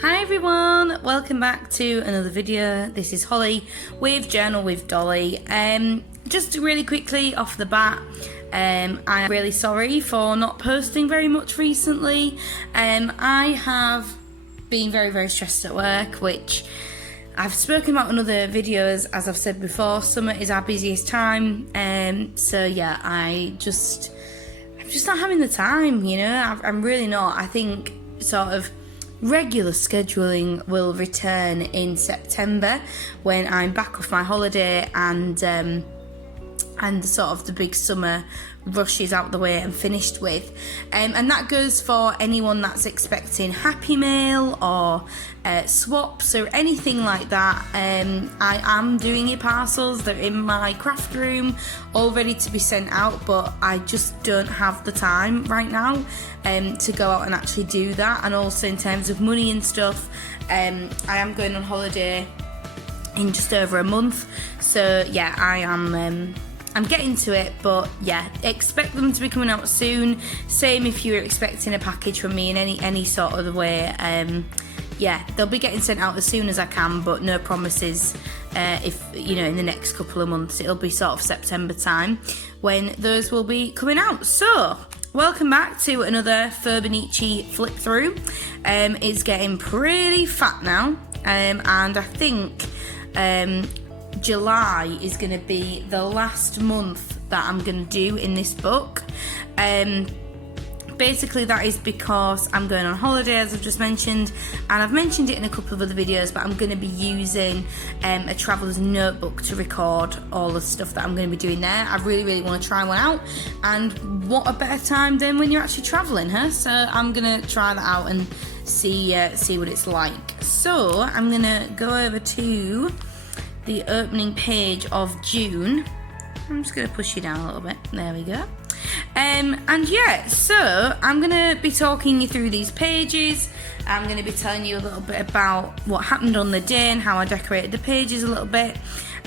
Hi everyone, welcome back to another video. This is Holly with Journal with Dolly. Just really quickly off the bat, I'm really sorry for not posting very much recently. I have been very stressed at work, which I've spoken about in other videos. As I've said before, summer is our busiest time, so yeah, I'm just not having the time, you know. I'm really not. I think sort of regular scheduling will return in September when I'm back off my holiday and sort of the big summer rush is out the way and finished with, and that goes for anyone that's expecting Happy Mail or swaps or anything like that. I am doing your parcels. They're in my craft room all ready to be sent out, but I just don't have the time right now to go out and actually do that. And also in terms of money and stuff, I am going on holiday in just over a month, so yeah, I'm getting to it, but yeah, expect them to be coming out soon. Same if you're expecting a package from me in any sort of way. Yeah, they'll be getting sent out as soon as I can, but no promises. If you know, in the next couple of months, it'll be sort of September time when those will be coming out. So welcome back to another Fauxbonichi flip through. It's getting pretty fat now, and I think July is going to be the last month that I'm going to do in this book. Basically that is because I'm going on holiday, as I've just mentioned, and I've mentioned it in a couple of other videos, but I'm going to be using a traveller's notebook to record all the stuff that I'm going to be doing there. I really want to try one out, and what a better time than when you're actually travelling, huh? So I'm going to try that out and see what it's like. So I'm going to go over to the opening page of June. I'm just going to push you down a little bit. There we go. And yeah, so I'm going to be talking you through these pages. I'm going to be telling you a little bit about what happened on the day and how I decorated the pages a little bit.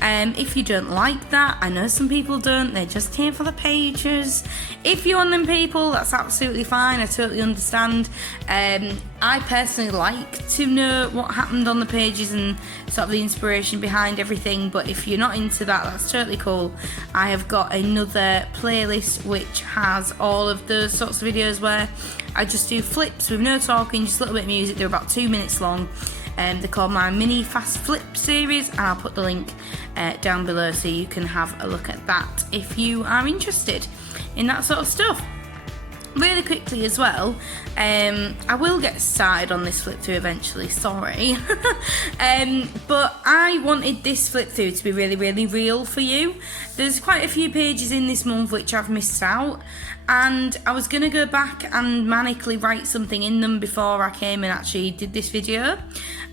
If you don't like that, I know some people don't, they're just here for the pages. If you're one of them people, that's absolutely fine, I totally understand. I personally like to know what happened on the pages and sort of the inspiration behind everything, but if you're not into that, that's totally cool. I have got another playlist which has all of those sorts of videos where I just do flips with no talking, just a little bit of music. They're about 2 minutes long. They're called my mini fast flip series, and I'll put the link down below so you can have a look at that if you are interested in that sort of stuff. Really quickly as well, I will get started on this flip through eventually, sorry. But I wanted this flip through to be really real for you. There's quite a few pages in this month which I've missed out, and I was going to go back and manically write something in them before I came and actually did this video,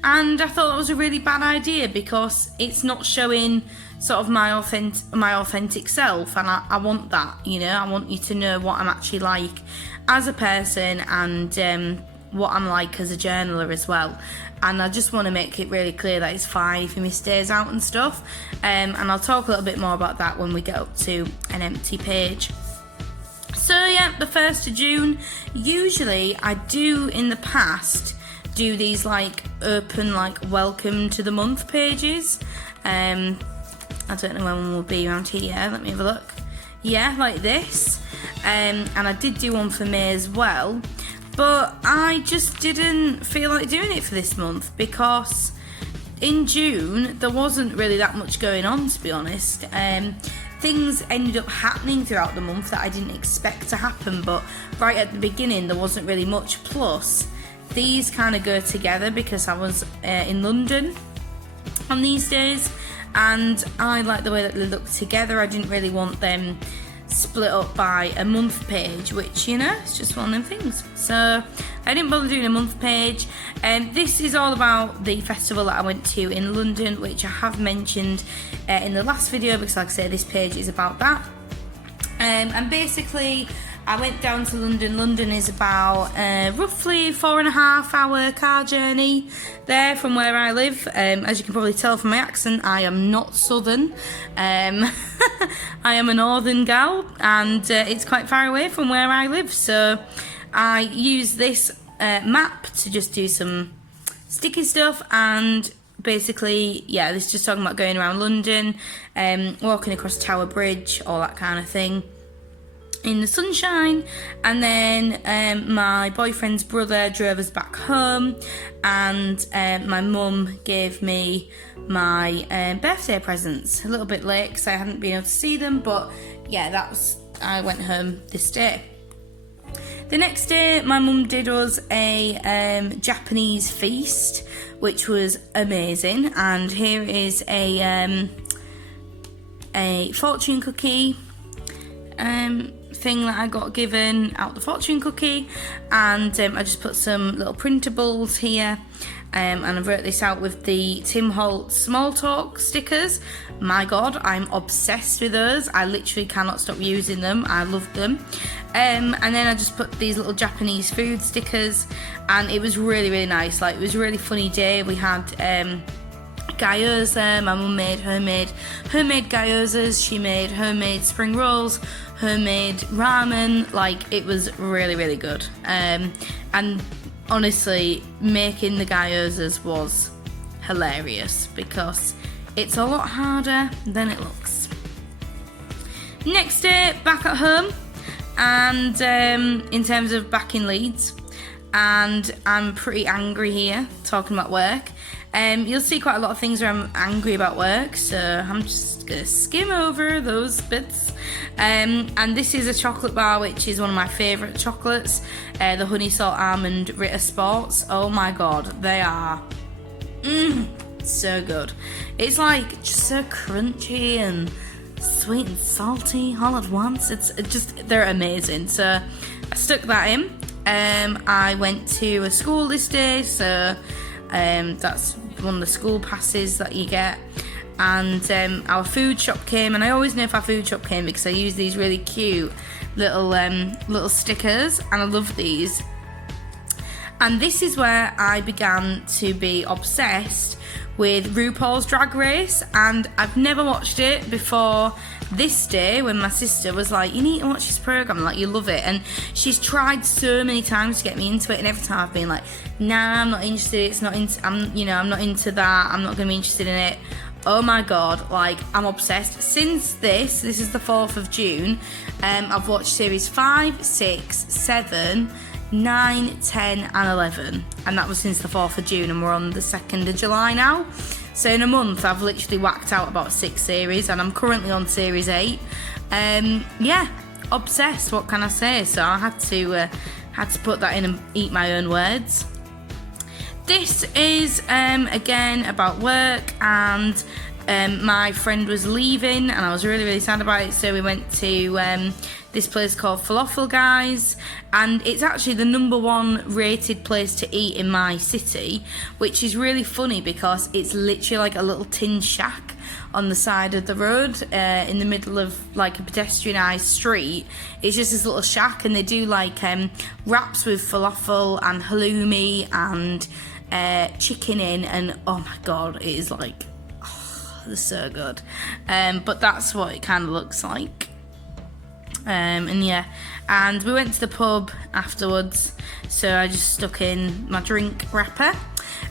and I thought that was a really bad idea because it's not showing sort of my authentic self, and I want that, you know. I want you to know what I'm actually like as a person and what I'm like as a journaler as well. And I just want to make it really clear that it's fine if you miss days out and stuff, and I'll talk a little bit more about that when we get up to an empty page. So yeah, the 1st of June, usually I do in the past do these like open like welcome to the month pages. I don't know when one will be around here, let me have a look. Yeah, like this, and I did do one for May as well, but I just didn't feel like doing it for this month because in June there wasn't really that much going on, to be honest. Things ended up happening throughout the month that I didn't expect to happen, but right at the beginning there wasn't really much. Plus these kind of go together because I was in London on these days, and I like the way that they look together. I didn't really want them split up by a month page, which, you know, it's just one of them things. So I didn't bother doing a month page. This is all about the festival that I went to in London, which I have mentioned in the last video, because like I say, this page is about that. And basically I went down to London. London is about roughly 4.5 hour car journey there from where I live. As you can probably tell from my accent, I am not southern. I am a northern gal, and it's quite far away from where I live. So I use this map to just do some sticky stuff. And basically, yeah, this is just talking about going around London, walking across Tower Bridge, all that kind of thing, in the sunshine. And then my boyfriend's brother drove us back home, and my mum gave me my birthday presents a little bit late because I hadn't been able to see them, but yeah, I went home this day. The next day, my mum did us a Japanese feast, which was amazing. And here is a fortune cookie thing that I got given out the fortune cookie, and I just put some little printables here. And I wrote this out with the Tim Holt small talk stickers. My God, I'm obsessed with those. I literally cannot stop using them. I love them. And then I just put these little Japanese food stickers, and it was really, really nice. Like, it was a really funny day. We had gyoza. My mum made homemade gyozas. She made homemade spring rolls, homemade ramen. Like, it was really, really good. And honestly, making the gyozas was hilarious because it's a lot harder than it looks. Next day, back at home, and in terms of back in Leeds, and I'm pretty angry here, talking about work. You'll see quite a lot of things where I'm angry about work, so I'm just going to skim over those bits. And this is a chocolate bar, which is one of my favourite chocolates, the Honey Salt Almond Ritter Sports. Oh my God, they are so good. It's like just so crunchy and sweet and salty all at once. They're amazing. So I stuck that in. I went to a school this day, so that's one of the school passes that you get. And our food shop came, and I always know if our food shop came because I use these really cute little stickers, and I love these. And this is where I began to be obsessed with RuPaul's Drag Race, and I've never watched it before this day when my sister was like, you need to watch this programme, like, you love it. And she's tried so many times to get me into it, and every time I've been like, nah, I'm not interested, I'm not into that, I'm not going to be interested in it. Oh my God, like, I'm obsessed. Since this is the 4th of June, I've watched series 5, 6, 7, 9, 10 and 11, and that was since the 4th of June, and we're on the 2nd of July now. So in a month I've literally whacked out about 6 series, and I'm currently on series 8. Yeah, obsessed, what can I say? So I had to put that in and eat my own words. This is again about work, and my friend was leaving and I was really, really sad about it, so we went to this place called Falafel Guys, and it's actually the #1 rated place to eat in my city, which is really funny because it's literally like a little tin shack on the side of the road, in the middle of like a pedestrianised street. It's just this little shack, and they do like wraps with falafel and halloumi and chicken in, and oh my God, it is like, it's so good. But that's what it kind of looks like. And yeah, and we went to the pub afterwards, so I just stuck in my drink wrapper.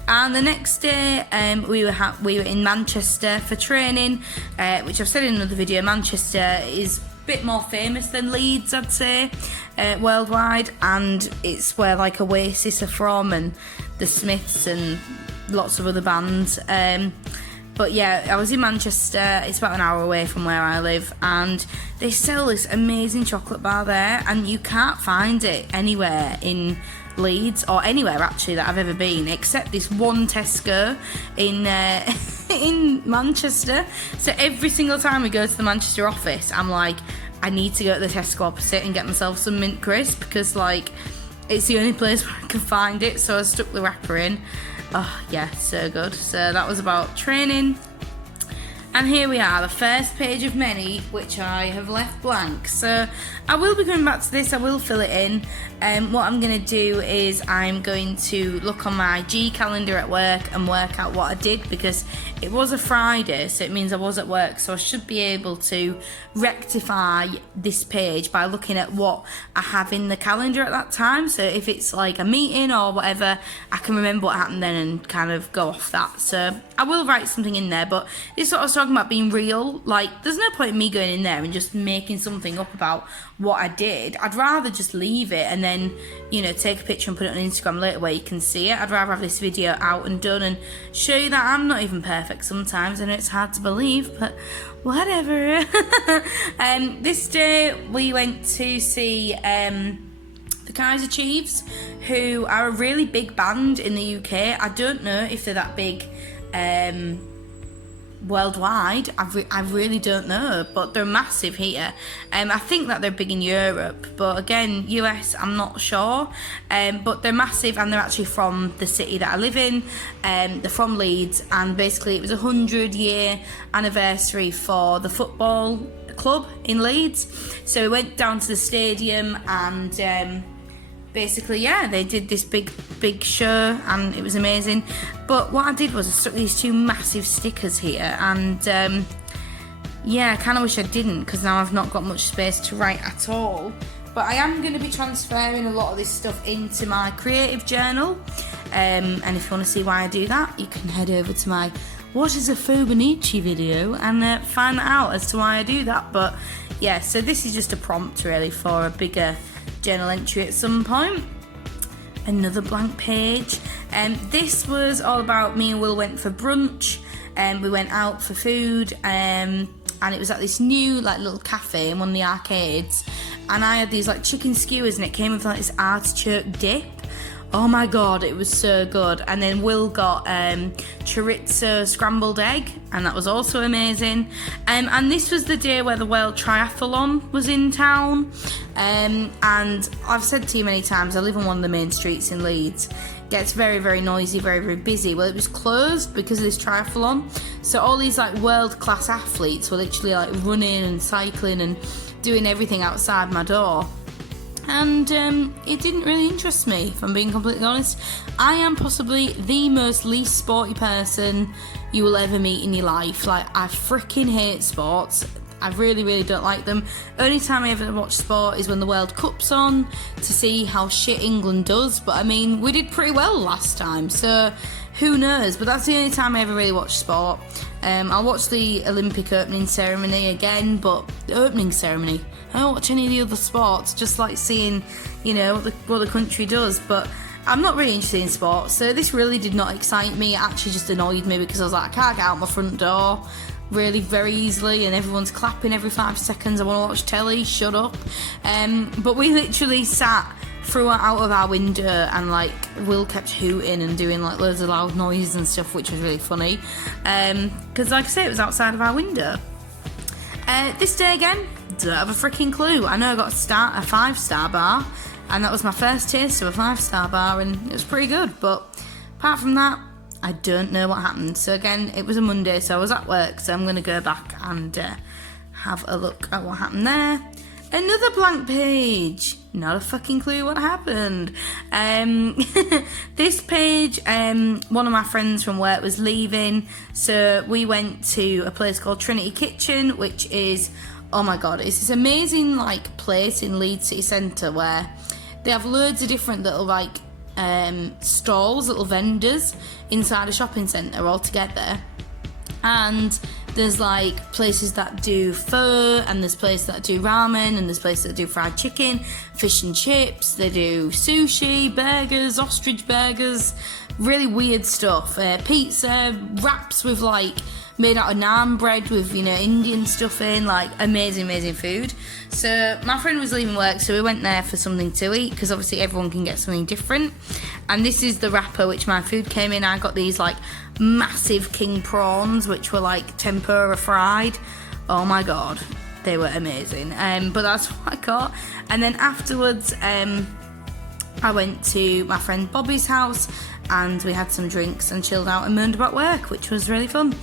And the next day, we were in Manchester for training, which I've said in another video. Manchester is a bit more famous than Leeds, I'd say, worldwide, and it's where like Oasis are from, and the Smiths and lots of other bands. But yeah, I was in Manchester. It's about an hour away from where I live, and they sell this amazing chocolate bar there, and you can't find it anywhere in Leeds, or anywhere actually that I've ever been, except this one Tesco in in Manchester. So every single time we go to the Manchester office, I'm like, I need to go to the Tesco opposite and get myself some mint crisp, because like it's the only place where I can find it. So I stuck the wrapper in. Oh yeah, so good. So that was about training. And here we are, the first page of many, which I have left blank. So I will be coming back to this, I will fill it in. What I'm going to do is I'm going to look on my G calendar at work and work out what I did, because it was a Friday, so it means I was at work. So I should be able to rectify this page by looking at what I have in the calendar at that time. So if it's like a meeting or whatever, I can remember what happened then and kind of go off that. So I will write something in there, but this is what I was talking about being real. Like, there's no point in me going in there and just making something up about what I did. I'd rather just leave it and then, you know, take a picture and put it on Instagram later where you can see it. I'd rather have this video out and done and show you that I'm not even perfect sometimes. I know it's hard to believe, but whatever. This day we went to see the Kaiser Chiefs, who are a really big band in the UK. I don't know if they're that big worldwide. I really don't know, but they're massive here. I think that they're big in Europe, but again, US, I'm not sure. But they're massive, and they're actually from the city that I live in. They're from Leeds, and basically it was a 100-year anniversary for the football club in Leeds. So we went down to the stadium, and basically, yeah, they did this big show, and it was amazing. But what I did was I stuck these two massive stickers here, and yeah, I kind of wish I didn't, because now I've not got much space to write at all. But I am going to be transferring a lot of this stuff into my creative journal, and if you want to see why I do that, you can head over to my What is a Fauxbonichi video and find out as to why I do that. But yeah, so this is just a prompt really for a bigger journal entry at some point. Another blank page. This was all about me and Will went for brunch, and we went out for food, and it was at this new like little cafe in one of the arcades, and I had these like chicken skewers, and it came with like this artichoke dip. Oh my god, it was so good. And then Will got chorizo scrambled egg, and that was also amazing. And this was the day where the World Triathlon was in town. And I've said to you many times, I live on one of the main streets in Leeds. It gets very, very noisy, very, very busy. Well, it was closed because of this triathlon. So all these like world-class athletes were literally like running and cycling and doing everything outside my door. And it didn't really interest me, if I'm being completely honest. I am possibly the most least sporty person you will ever meet in your life. Like, I freaking hate sports. I really, really don't like them. Only time I ever watch sport is when the World Cup's on, to see how shit England does. But I mean, we did pretty well last time, so who knows? But that's the only time I ever really watch sport. I'll watch the Olympic opening ceremony again, but the opening ceremony, I don't watch any of the other sports, just like seeing, you know, what the country does. But I'm not really interested in sports, so this really did not excite me. It actually just annoyed me, because I was like, I can't get out my front door really very easily, and everyone's clapping every 5 seconds. I want to watch telly, shut up. But we literally sat threw it out of our window, and like Will kept hooting and doing like loads of loud noises and stuff, which was really funny, because like I say, it was outside of our window. This day again, don't have a freaking clue. I know I got a 5-star bar, and that was my first taste of a 5-star bar, and it was pretty good. But apart from that, I don't know what happened. So again, it was a Monday, so I was at work, so I'm going to go back and have a look at what happened there. Another blank page. Not a fucking clue what happened. This page, one of my friends from work was leaving, so we went to a place called Trinity Kitchen, which is, oh my god, it's this amazing like place in Leeds City Centre where they have loads of different little like stalls, little vendors inside a shopping centre all together. And there's like places that do pho, and there's places that do ramen, and there's places that do fried chicken, fish and chips. They do sushi, burgers, ostrich burgers, really weird stuff. Pizza, wraps with like made out of naan bread with, you know, Indian stuff in, like amazing food. So my friend was leaving work, so we went there for something to eat, because obviously everyone can get something different. And this is the wrapper which my food came in. I got these like massive king prawns, which were like tempura fried. Oh my god, they were amazing. But that's what I got. And then afterwards, I went to my friend Bobby's house and we had some drinks and chilled out and moaned about work, which was really fun.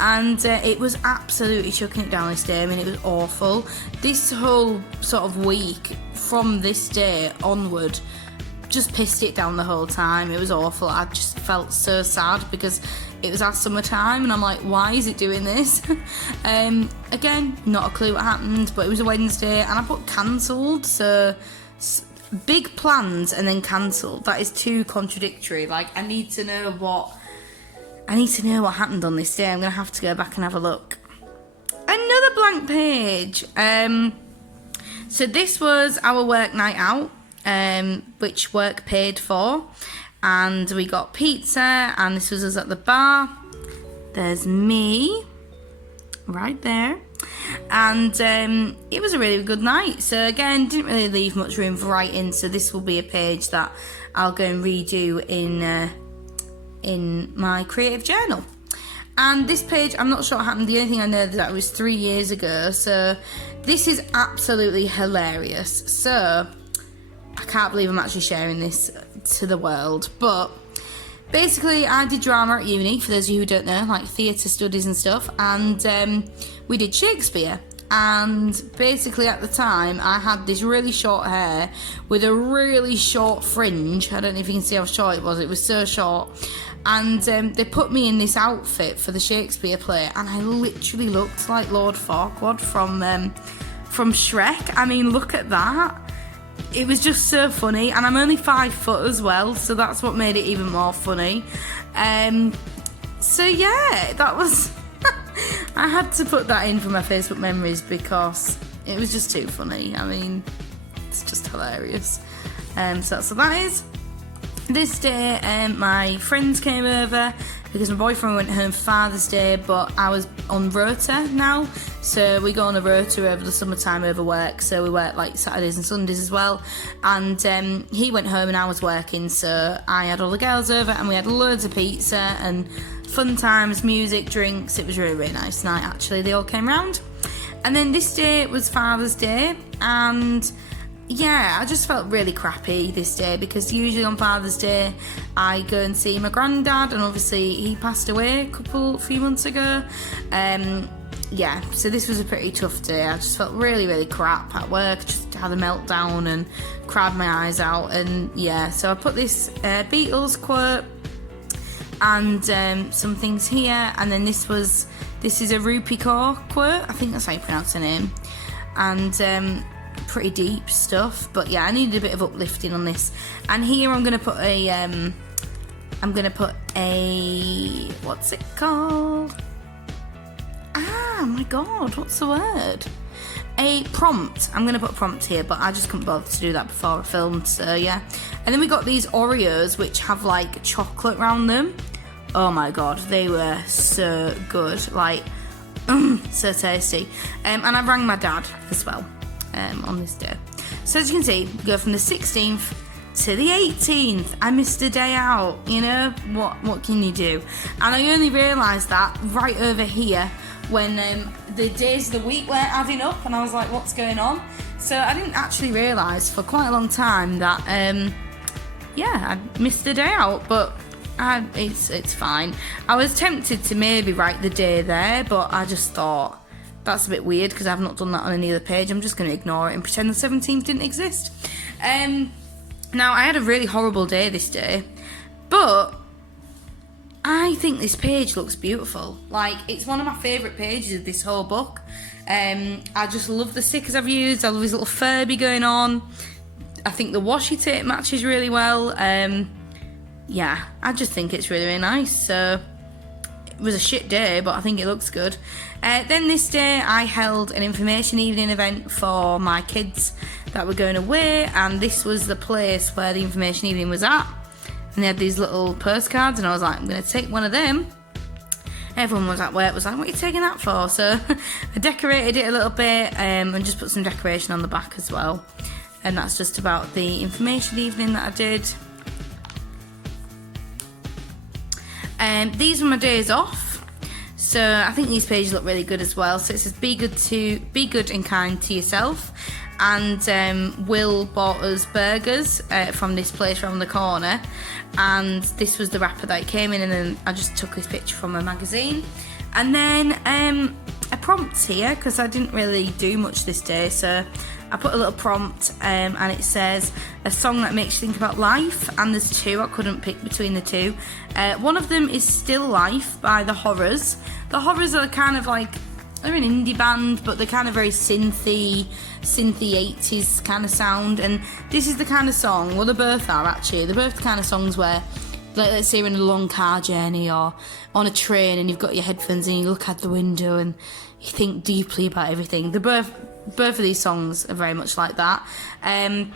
And it was absolutely chucking it down this day. I mean, it was awful. This whole sort of week from this day onward just pissed it down the whole time. It was awful. I just felt so sad because it was our summertime and I'm like, why is it doing this? Again, not a clue what happened, but it was a Wednesday and I put cancelled, so big plans and then cancelled. That is too contradictory. Like, I need to know what happened on this day. I'm gonna have to go back and have a look. Another blank page. So this was our work night out, which work paid for, and we got pizza, and this was us at the bar. There's me right there, and it was a really good night. So again, didn't really leave much room for writing, so this will be a page that I'll go and redo in my creative journal. And this page, I'm not sure what happened. The only thing I know is that it was 3 years ago, so this is absolutely hilarious. So I can't believe I'm actually sharing this to the world, but basically I did drama at uni, for those of you who don't know, like theatre studies and stuff, and we did Shakespeare. And basically at the time I had this really short hair with a really short fringe. I don't know if you can see how short it was so short. And they put me in this outfit for the Shakespeare play, and I literally looked like Lord Farquaad from Shrek. I mean, look at that. It was just so funny, and I'm only 5 foot as well, so that's what made it even more funny. So yeah, that was I had to put that in for my Facebook memories because it was just too funny. I mean, it's just hilarious. So that's what that is. This day, my friends came over because my boyfriend went home for Father's Day, but I was on rota now, so we go on a rota over the summertime over work, so we work like Saturdays and Sundays as well, and he went home and I was working, so I had all the girls over and we had loads of pizza and fun times, music, drinks. It was really, really nice night actually. They all came round. And then this day was Father's Day, and yeah, I just felt really crappy this day because usually on Father's Day I go and see my granddad, and obviously he passed away a few months ago. Yeah, so this was a pretty tough day. I just felt really, really crap at work, just had a meltdown and cried my eyes out, and yeah, so I put this Beatles quote and some things here, and then this is a Rupi Kaur quote, I think that's how you pronounce her name, and pretty deep stuff, but yeah, I needed a bit of uplifting on this. And here I'm gonna put a what's it called? Ah, my god, what's the word? A prompt. I'm gonna put a prompt here, but I just couldn't bother to do that before I filmed, so yeah. And then we got these Oreos which have like chocolate around them. Oh my god, they were so good, like so tasty. And I rang my dad as well on this day. So as you can see, we go from the 16th to the 18th. I missed a day out, you know, what can you do? And I only realised that right over here when the days of the week weren't adding up, and I was like, what's going on? So I didn't actually realise for quite a long time that yeah, I missed a day out, but it's fine. I was tempted to maybe write the day there, but I just thought that's a bit weird because I've not done that on any other page. I'm just going to ignore it and pretend the 17th didn't exist. Now, I had a really horrible day this day, but I think this page looks beautiful. Like, it's one of my favourite pages of this whole book. I just love the stickers I've used. I love his little Furby going on. I think the washi tape matches really well. Yeah, I just think it's really, really nice. So it was a shit day, but I think it looks good. Then this day I held an information evening event for my kids that were going away, and this was the place where the information evening was at. And they had these little postcards, and I was like, I'm going to take one of them. Everyone was at work, was like, what are you taking that for? So I decorated it a little bit and just put some decoration on the back as well. And that's just about the information evening that I did. These were my days off. So I think these pages look really good as well. So it says be good and kind to yourself. and Will bought us burgers from this place around the corner, and this was the wrapper that it came in, and then I just took this picture from a magazine. And then a prompt here, because I didn't really do much this day, so I put a little prompt, and it says a song that makes you think about life, and there's two. I couldn't pick between the two. One of them is Still Life by The Horrors. The Horrors are kind of like, they're an indie band, but they're kind of very synthy 80s kind of sound, and this is the kind of song, well, they both are actually, they're both the kind of songs where, like, let's say you're in a long car journey or on a train and you've got your headphones and you look out the window and you think deeply about everything. Both of these songs are very much like that. And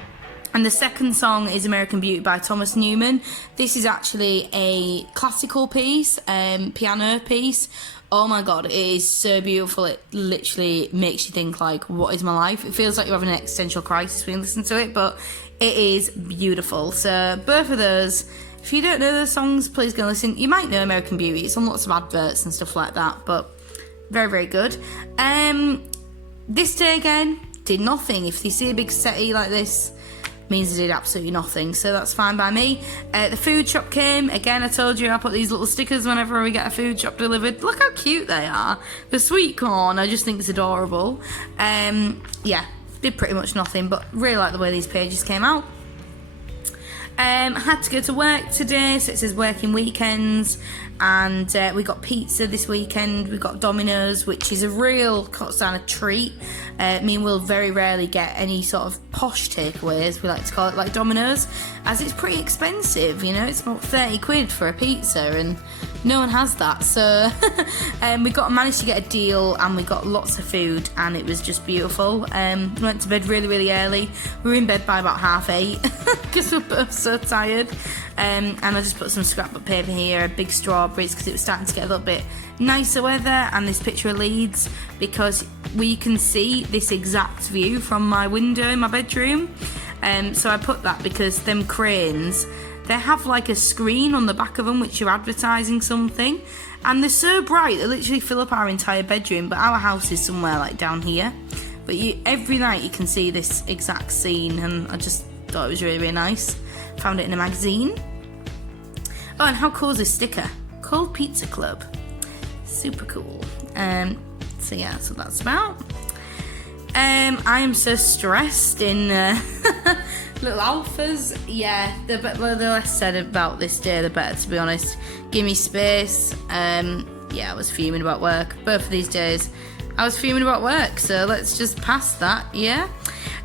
the second song is American Beauty by Thomas Newman. This is actually a classical piece, piano piece. Oh my god, it is so beautiful. It literally makes you think, like, what is my life? It feels like you're having an existential crisis when you listen to it, but it is beautiful. So both of those, if you don't know those songs, please go listen. You might know American Beauty, it's on lots of adverts and stuff like that, but very, very good. This day again, did nothing. If you see a big settee like this, means I did absolutely nothing, so that's fine by me. The food shop came, again, I told you I put these little stickers whenever we get a food shop delivered. Look how cute they are. The sweet corn, I just think it's adorable. Yeah, did pretty much nothing, but really like the way these pages came out. I had to go to work today, so it says working weekends, and we got pizza this weekend. We got Domino's, which is a real kind of treat. Me and Will very rarely get any sort of posh takeaways, we like to call it, like Domino's, as it's pretty expensive, you know, it's about 30 quid for a pizza, and no one has that, so we managed to get a deal, and we got lots of food, and it was just beautiful. We went to bed really, really early. We were in bed by about 8:30 because we were both so tired, and I just put some scrapbook paper here, big strawberries, because it was starting to get a little bit nicer weather, and this picture of Leeds, because we can see this exact view from my window in my bedroom, so I put that because them cranes, they have like a screen on the back of them which are advertising something, and they're so bright they literally fill up our entire bedroom, but our house is somewhere like down here, but every night you can see this exact scene, and I just thought it was really, really nice. Found it in a magazine. Oh, and how cool is this sticker? Cold Pizza Club. Super cool. So yeah, so that's about. I am so stressed in little alphas. Yeah, the less said about this day, the better, to be honest. Give me space. Yeah, I was fuming about work. Both of these days, I was fuming about work, so let's just pass that, yeah?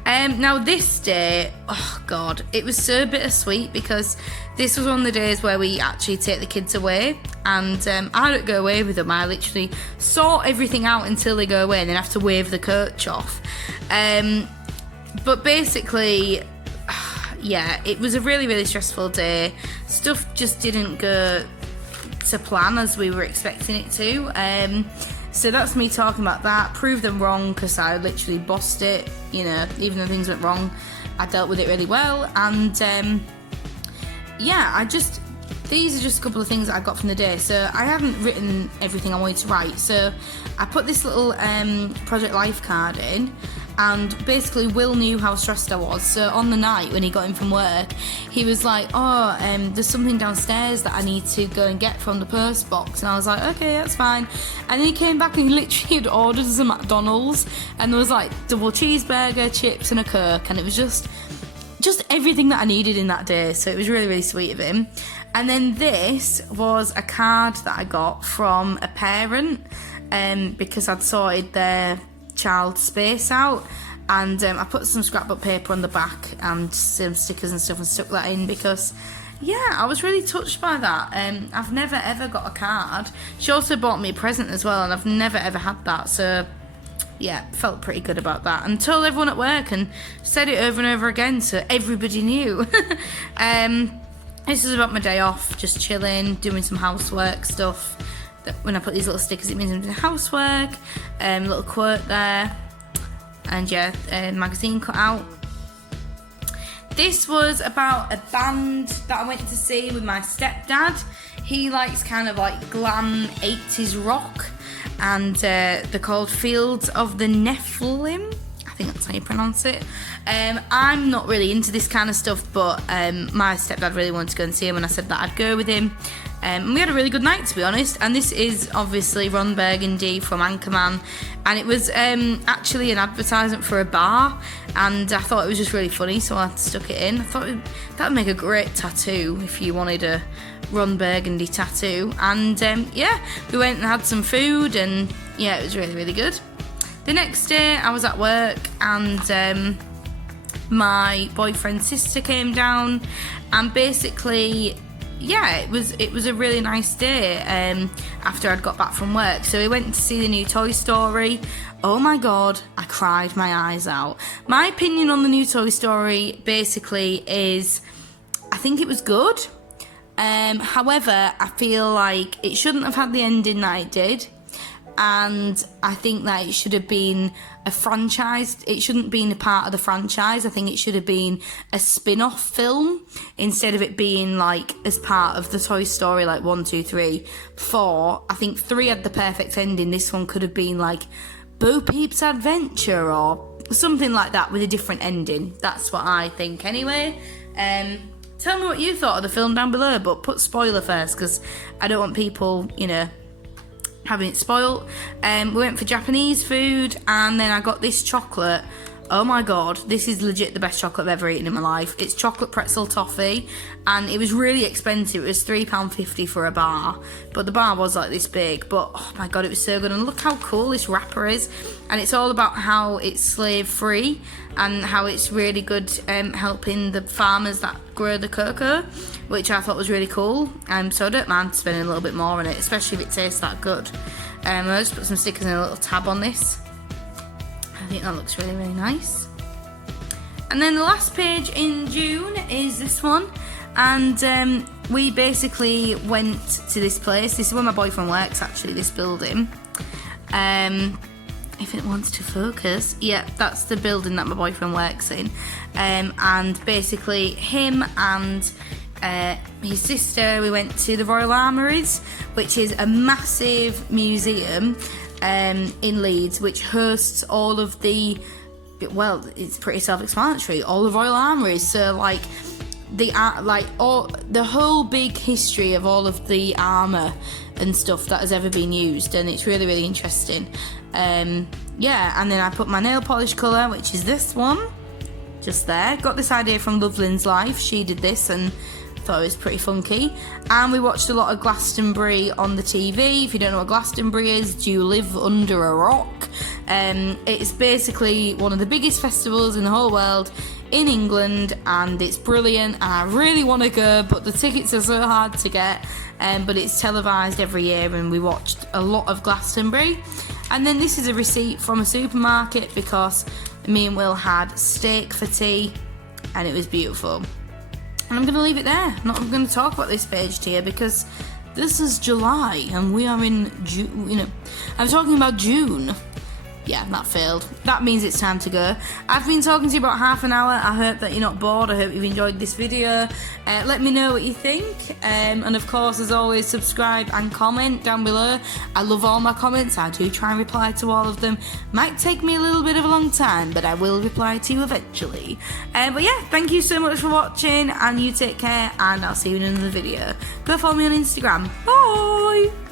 Now this day, oh god, it was so bittersweet, because this was one of the days where we actually take the kids away, and I don't go away with them. I literally sort everything out until they go away and then have to wave the coach off. But basically, yeah, it was a really, really stressful day. Stuff just didn't go to plan as we were expecting it to. So that's me talking about that. Proved them wrong, because I literally bossed it, you know, even though things went wrong, I dealt with it really well. And yeah, these are just a couple of things that I got from the day. So I haven't written everything I wanted to write, so I put this little Project Life card in, and basically Will knew how stressed I was, so on the night when he got in from work, he was like, oh, there's something downstairs that I need to go and get from the post box, and I was like, okay, that's fine. And then he came back and he literally had ordered some McDonald's, and there was like double cheeseburger, chips and a Coke, and it was just everything that I needed in that day, so it was really, really sweet of him. And then this was a card that I got from a parent, because I'd sorted their child's space out, and I put some scrapbook paper on the back and some stickers and stuff and stuck that in, because yeah, I was really touched by that. I've never ever got a card. She also bought me a present as well, and I've never ever had that, so yeah, felt pretty good about that, and told everyone at work and said it over and over again so everybody knew. This is about my day off, just chilling, doing some housework stuff. When I put these little stickers, it means I'm doing housework. Little quote there, and yeah, magazine cut out. This was about a band that I went to see with my stepdad. He likes kind of like glam 80s rock, and they're called Fields of the Nephilim. I think that's how you pronounce it. I'm not really into this kind of stuff, but my stepdad really wanted to go and see him, and I said that I'd go with him. And we had a really good night, to be honest. And this is obviously Ron Burgundy from Anchorman, and it was actually an advertisement for a bar, and I thought it was just really funny, so I stuck it in. I thought that would make a great tattoo if you wanted a Ron Burgundy tattoo. And yeah, we went and had some food, and yeah, it was really, really good. The next day I was at work, and my boyfriend's sister came down, and basically, yeah, it was a really nice day after I'd got back from work. So we went to see the new Toy Story. Oh my god, I cried my eyes out. My opinion on the new Toy Story basically is, I think it was good. However, I feel like it shouldn't have had the ending that it did. And I think that it should have been a franchise. It shouldn't have been a part of the franchise. I think it should have been a spin-off film instead of it being like as part of the Toy Story, like 1, 2, 3, 4. I think 3 had the perfect ending. This one could have been like Bo Peep's Adventure or something like that with a different ending. That's what I think anyway. Tell me what you thought of the film down below, but put spoiler first, because I don't want people, you know, having it spoiled. We went for Japanese food, and then I got this chocolate. Oh my god, this is legit the best chocolate I've ever eaten in my life. It's chocolate pretzel toffee, and it was really expensive. It was £3.50 for a bar, but the bar was like this big. But oh my god, it was so good, and look how cool this wrapper is. And it's all about how it's slave free and how it's really good helping the farmers that grow the cocoa, which I thought was really cool. So I don't mind spending a little bit more on it, especially if it tastes that good. I'll just put some stickers and a little tab on this. I think that looks really, really nice. And then the last page in June is this one, and we basically went to this place. This is where my boyfriend works, actually, this building. If it wants to focus, yeah, that's the building that my boyfriend works in. And basically him and his sister, we went to the Royal Armouries, which is a massive museum in Leeds, which hosts all of the, well, it's pretty self-explanatory, all the Royal Armouries. So like the whole big history of all of the armour and stuff that has ever been used, and it's really, really interesting. Yeah, and then I put my nail polish colour, which is this one, just there. Got this idea from Lovelin's Life. She did this and thought it was pretty funky. And we watched a lot of Glastonbury on the TV. If you don't know what Glastonbury is, do you live under a rock? It's basically one of the biggest festivals in the whole world in England, and it's brilliant, and I really want to go, but the tickets are so hard to get. But it's televised every year, and we watched a lot of Glastonbury. And then this is a receipt from a supermarket, because me and Will had steak for tea, and it was beautiful. And I'm going to leave it there. I'm not going to talk about this page to you, because this is July, and we are in June. You know, I'm talking about June. Yeah, that failed. That means it's time to go. I've been talking to you about half an hour. I hope that you're not bored. I hope you've enjoyed this video. Let me know what you think. And of course, as always, subscribe and comment down below. I love all my comments. I do try and reply to all of them. Might take me a little bit of a long time, but I will reply to you eventually. But yeah, thank you so much for watching, and you take care, and I'll see you in another video. Go follow me on Instagram. Bye!